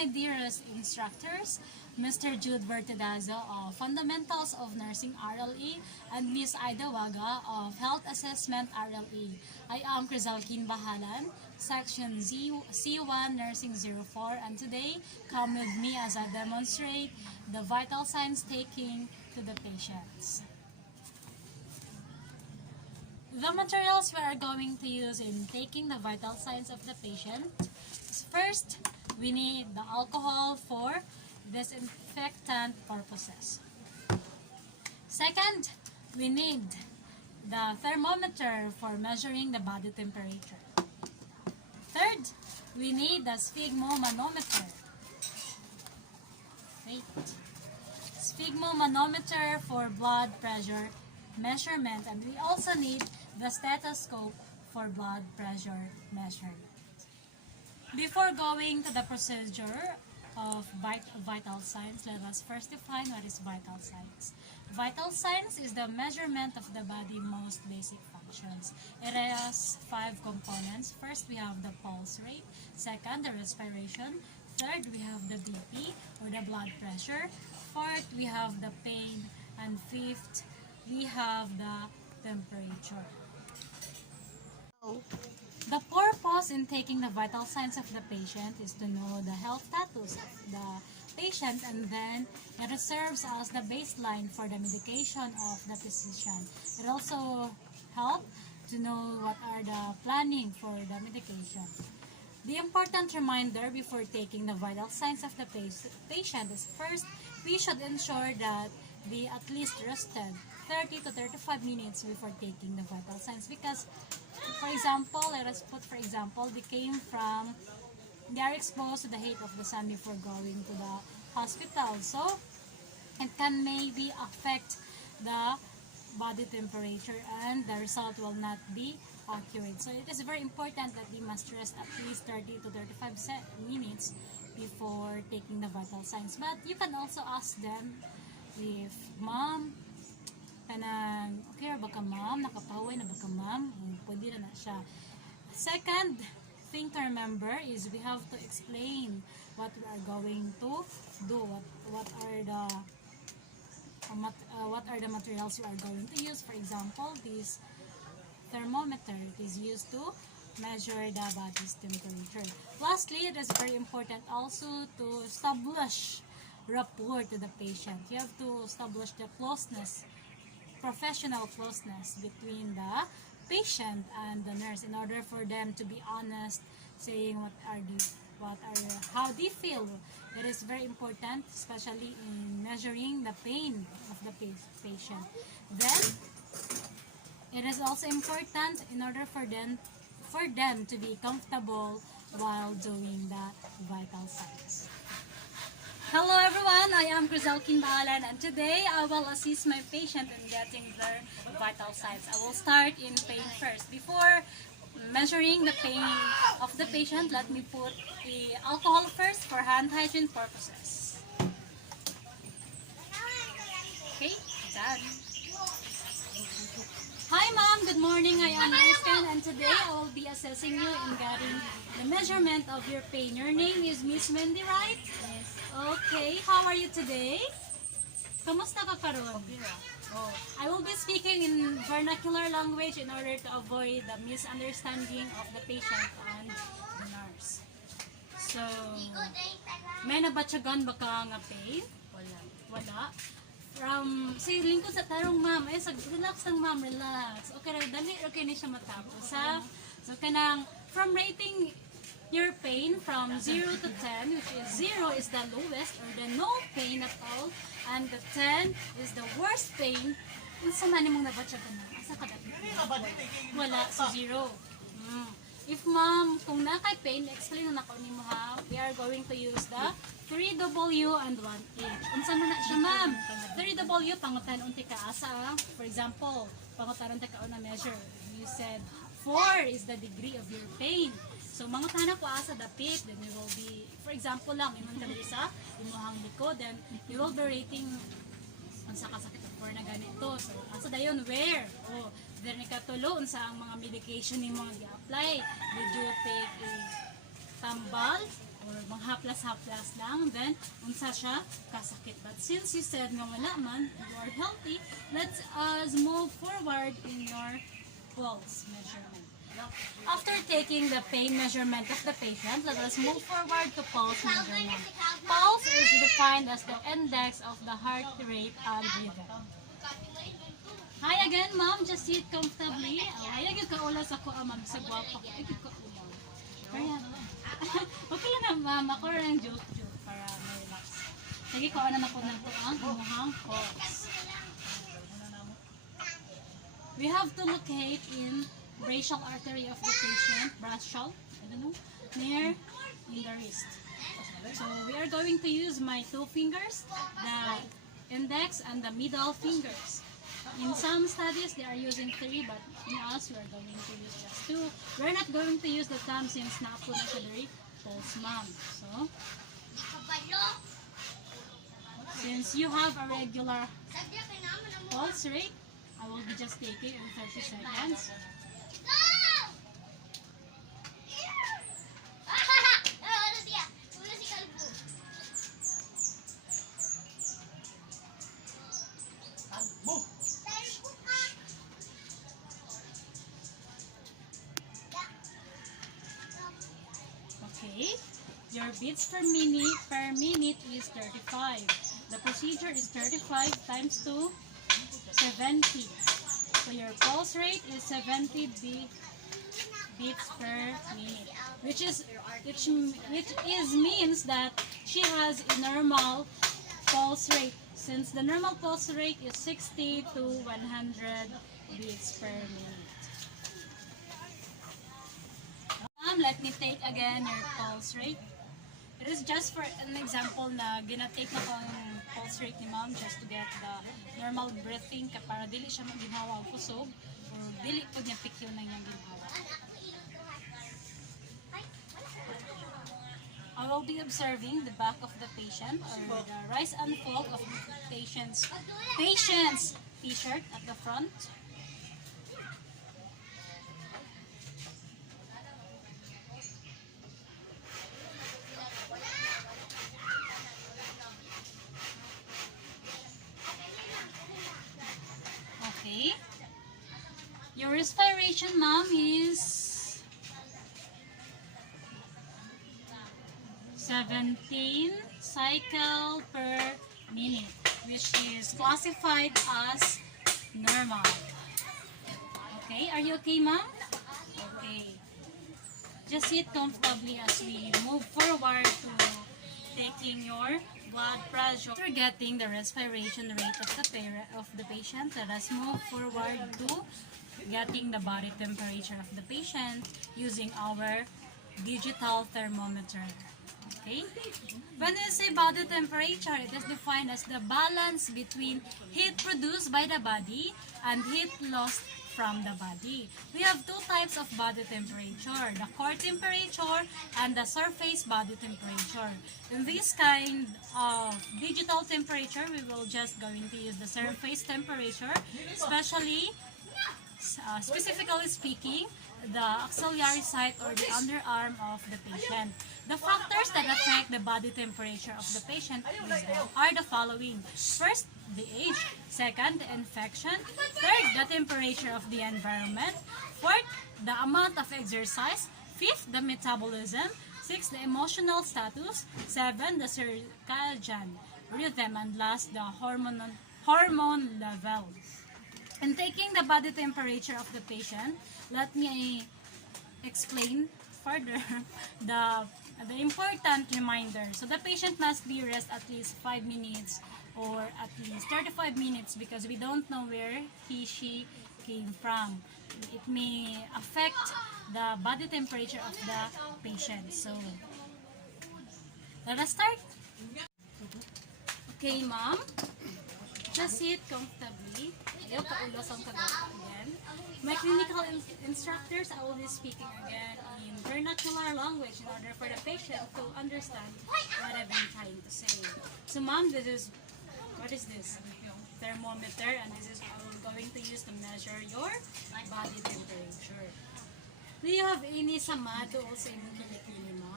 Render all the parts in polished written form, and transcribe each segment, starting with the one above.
my dearest instructors, Mr. Jude Vertidazo of Fundamentals of Nursing RLE and Miss Ida Waga of Health Assessment RLE. I am Crizalkin Bahalan, Section C1 Nursing 04, and today come with me as I demonstrate the vital signs taking to the patients. The materials we are going to use in taking the vital signs of the patient is first, we need the alcohol for disinfectant purposes. Second, we need the thermometer for measuring the body temperature. Third, we need the sphygmomanometer. Sphygmomanometer for blood pressure measurement, and we also need the stethoscope for blood pressure measurement. Before going to the procedure of vital signs, let us first define what is vital signs. Vital signs is the measurement of the body's most basic functions. It has 5 components. First, we have the pulse rate. Second, the respiration. Third, we have the BP or the blood pressure. Fourth, we have the pain. And fifth, we have the temperature. The purpose in taking the vital signs of the patient is to know the health status of the patient, and then it serves as the baseline for the medication of the physician. It also helps to know what are the planning for the medication. The important reminder before taking the vital signs of the patient is first, we should ensure that they at least rested 30 to 35 minutes before taking the vital signs, because for example, let us put for example, they are exposed to the heat of the sun before going to the hospital, so it can maybe affect the body temperature and the result will not be accurate. So it is very important that they must rest at least 30 to 35 minutes before taking the vital signs. But you can also ask them if, ma'am, kanang okay ba ka ma'am, nakapahuway na ba ka ma'am, pwede na siya. Second thing to remember is we have to explain what we are going to do, what are the materials we are going to use. For example, this thermometer is used to measure the body's temperature. Lastly, it is very important also to establish rapport to the patient. You have to establish the closeness, professional closeness between the patient and the nurse in order for them to be honest, saying how they feel. It is very important, especially in measuring the pain of the patient. Then, it is also important in order for them to be comfortable while doing the vital signs. Hello everyone, I am Crizalkin Bahalan, and today I will assist my patient in getting their vital signs. I will start in pain first. Before measuring the pain of the patient, let me put the alcohol first for hand hygiene purposes. Okay, done. Hi ma'am, good morning. I am Erskine, and today I will be assessing you in getting the measurement of your pain. Your name is Miss Wendy, right? Yes. Okay, how are you today? Kamusta ka karon? Oh, I will be speaking in vernacular language in order to avoid the misunderstanding of the patient and the nurse. So, may nabatsagan ba ka nga pain? Wala. Say, lingkod sa tarong ma'am, relax lang ma'am, relax. Okay, dali, okay na siya matapos, ha? So, from rating your pain from 0 to 10, which is 0 is the lowest or the no pain at all, and the 10 is the worst pain. Unsa man nimong nabatsagan na? Asa ka dati? Wala, so 0. If ma'am, kung nakay pain, explain na ako nimo ha. We are going to use the 3W and 1H. Unsa man na siya ma'am? 3W, pangutan unti ka asa. For example, pangutan unti ka na measure. You said 4 is the degree of your pain. So, mangutan ko asa dapit, then you will be, for example lang, iman ka dito sa imuhang likod, then you will be rating ang sakasakit for na ganito. So, asa dayon, where? Oh, then ikatulo, sa ang mga medication ni mga i-apply. Did you take a tambal or manghaplas-haplas lang, then unsa siya kasakit. But since you said nga wala man, you are healthy, let's us move forward in your pulse measurement. After taking the pain measurement of the patient, let us move forward to pulse measurement. Pulse is defined as the index of the heart rate and rhythm. Hi again, ma'am. Just sit comfortably. Ay, agad ka ulas ako, ma'am. Sa guwapa ko. Agad ka ulas. Kaya, okay lang na, ma'am. Ako rin joke para may relax. Sige ko, ano na po na ito ang umuhang pulse. We have to locate in brachial artery of the patient, brachial, I don't know, near in the wrist. So we are going to use my two fingers, the index and the middle fingers. In some studies they are using 3, but in us we are going to use just 2. We're not going to use the thumb since na-po na siya dari pulse, ma'am. So, since you have a regular pulse rate, I will be just taking in 30 seconds. Okay, your beats per minute is 35. The procedure is 35 times 2, 70. So your pulse rate is 70 beats per minute, which means that she has a normal pulse rate, since the normal pulse rate is 60 to 100 beats per minute. Let me take again your pulse rate. It is just for an example na ginatake na ko ang pulse rate ni ma'am just to get the normal breathing para dili siya magginhawa o kusog or dili po niya pikyo na niyang ginhawa. I will be observing the back of the patient or the rise and fall of the patient's t-shirt at the front. Okay. Your respiration, ma'am, is 17 cycle per minute, which is classified as normal. Okay, are you okay, ma'am? Okay. Just sit comfortably as we move forward to taking your blood pressure. After getting the respiration rate of the patient, let us move forward to getting the body temperature of the patient using our digital thermometer. Okay? When we say body temperature, it is defined as the balance between heat produced by the body and heat lost from the body. We have two types of body temperature, the core temperature and the surface body temperature. In this kind of digital temperature, we will just going to use the surface temperature, specifically speaking, the axillary site or the underarm of the patient. The factors that affect the body temperature of the patient are the following. First, the age. Second, the infection. Third, the temperature of the environment. Fourth, the amount of exercise. Fifth, the metabolism. Sixth, the emotional status. Seven, the circadian rhythm. And last, the hormone level. In taking the body temperature of the patient, let me explain further the important reminder. So the patient must be rest at least 5 minutes or at least 35 minutes because we don't know where she came from. It may affect the body temperature of the patient. So let us start. Okay, ma'am. Just sit comfortably. Ayaw paulos ang kagawa again. My clinical instructors, I will be speaking again in vernacular language in order for the patient to understand what I've been trying to say. So ma'am, what is this? Thermometer, and this is what I'm going to use to measure your body temperature. Do you have any tamad also in the kilikili, ma'am?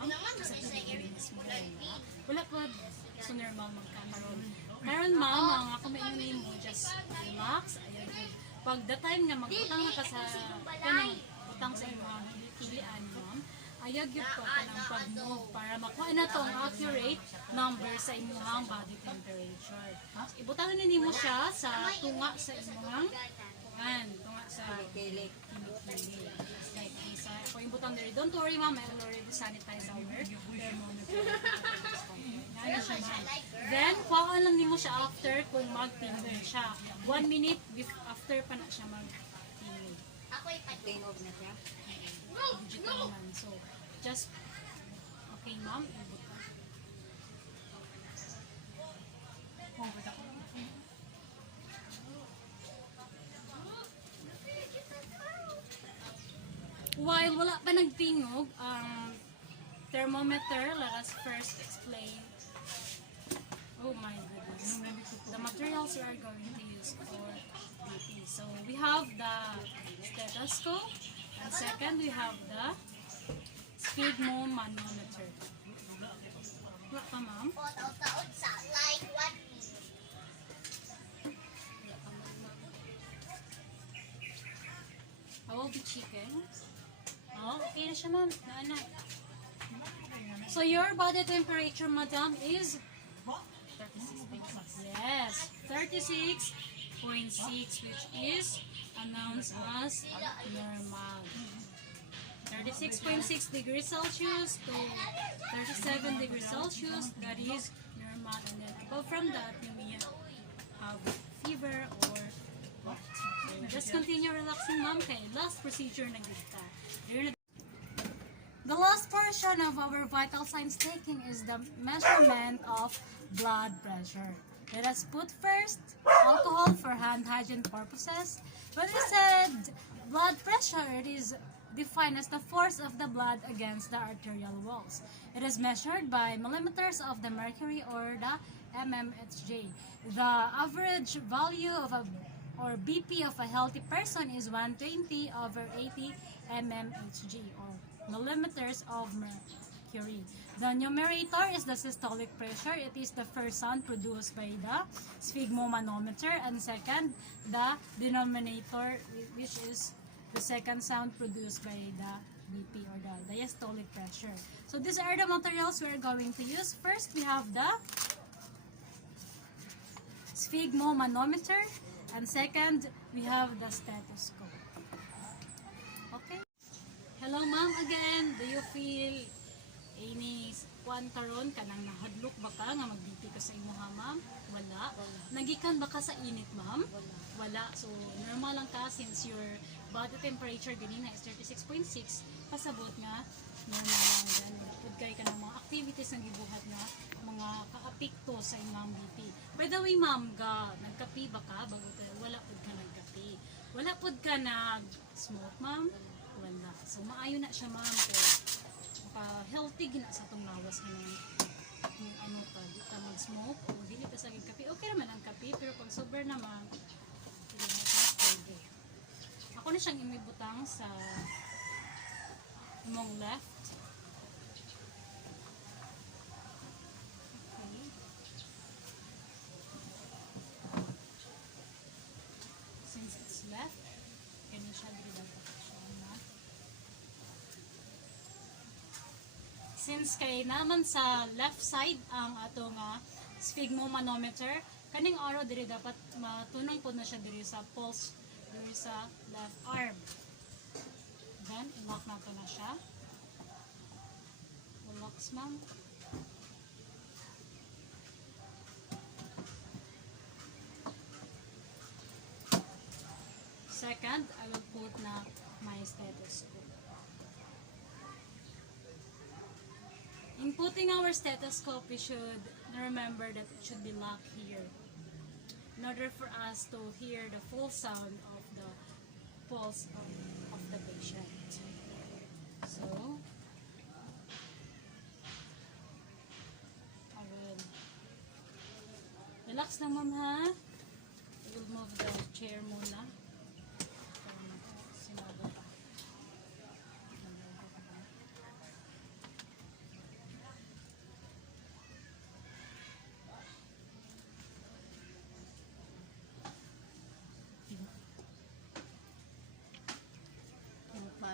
ma'am. Sa tubig mismo. Wala po. So normal magkakaroon. Karon ma'am, ang ako mainunin mo, just relax. Ayan. Pag the time nga magbutang ka sa kanang butang sa imong pilian ma'am, ayag yun po ka ng pag-move para makuha na to ang accurate number sa imong body temperature. Ibutangan na mo siya sa tunga sa imong tunga sa kilikili. Like isa, kung ibutang na rin, don't worry ma'am, I will already sanitize our thermometer. Ano siya ma'am. Then, kuhaan lang nimo siya after kung mag-tingog siya. 1 minute after pa na siya mag-tingog. Ako ipatingog na siya. Digital man. So, just, okay ma'am, ibutang. While wala pa nagtingog, thermometer, let us first explain. Oh my goodness. The materials we are going to use for BP. So we have the stethoscope, and second we have the sphygmomanometer. Wala pa ma'am? Taod-taod sa like what? I will be checking. Oh, okay na siya ma'am. Naana. So your body temperature, madam, is 36.6. Yes, 36.6, which is announced as normal. 36.6 degrees Celsius to 37 degrees Celsius, that is normal. And then above from that, you may have fever or what. So just continue relaxing, ma'am. Okay, last procedure na kita. The last portion of our vital signs taking is the measurement of blood pressure. Let us put first alcohol for hand hygiene purposes. When we said blood pressure, it is defined as the force of the blood against the arterial walls. It is measured by millimeters of the mercury or the mmHg. The average value of or BP of a healthy person is 120 over 80 mmHg or millimeters of mercury. The numerator is the systolic pressure. It is the first sound produced by the sphygmomanometer, and second, the denominator, which is the second sound produced by the BP or the diastolic pressure. So these are the materials we are going to use. First, we have the sphygmomanometer, and second, we have the stethoscope. Okay. Hello ma'am again. Do you feel any karon kanang nahadlok ba ka nga magbiti ka sa imuha ma'am? Wala. Nagikan ba ka sa init ma'am? Wala. So normal lang ka since your body temperature ganina is 36.6. Pasabot nga normal lang yan. Pud kay ka ng mga activities na gibuhat nga mga kaapekto sa imong BP. By the way ma'am, nagkapi ba ka bago wala pud ka nagkapi? Wala pud ka nag-smoke ma'am? Wala. So maayo na siya ma'am kung healthy gina sa itong lawas nga ng ano pa, di ka mag-smoke o dili ka sa kape. Okay naman ang kape, pero pag sober naman, hindi na siya pwede. Ako na siyang imibutang sa imong left. Okay. Since it's left, ganyan siya, dili dapat siya na. Since kay naman sa left side ang ato nga sphygmomanometer, kaning araw diri dapat matunong po na siya diri sa pulse diri sa left arm. Then, lock nato na siya. Relax ma'am. Second, I will put na my stethoscope. In putting our stethoscope, we should remember that it should be locked here in order for us to hear the full sound of the pulse of the patient. So, I will relax lang ma'am ha. I will move the chair muna.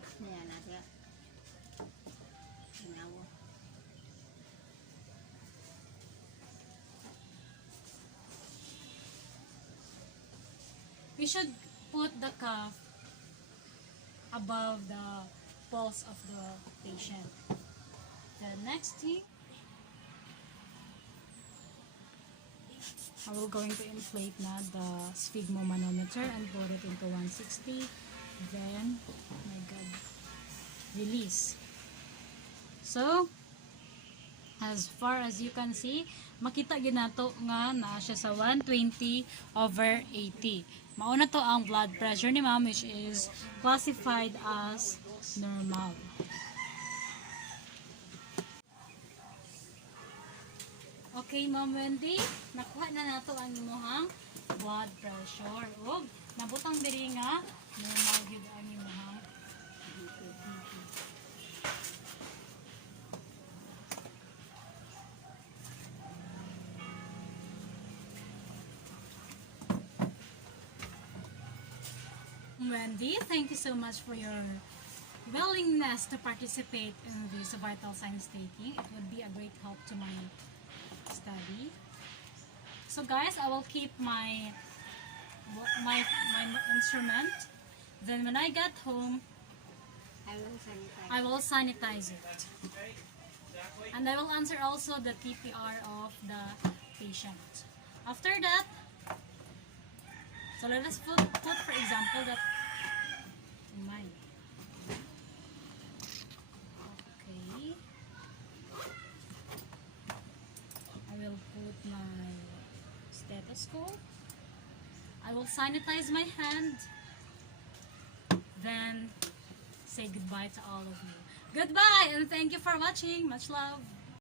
niya na siya. Inawo. We should put the cuff above the pulse of the patient. The next thing, I will going to inflate na the sphygmomanometer and put it into 160. Then, oh my God, release. So, as far as you can see, makita ginato nga na siya sa 120/80. Mauna to ang blood pressure ni ma'am, which is classified as normal. Okay, Ma'am Wendy, nakuha na nato ang imuhang blood pressure. Ug nabutang diri nga normal gyud ang imuhang Wendy, thank you so much for your willingness to participate in this vital signs taking. It would be a great help to my study. So guys, I will keep my instrument. Then when I get home, I will sanitize it. And I will answer also the TPR of the patient. After that, so let us put for example that my okay. I will put my stethoscope. I will sanitize my hand. Then say goodbye to all of you. Goodbye and thank you for watching. Much love.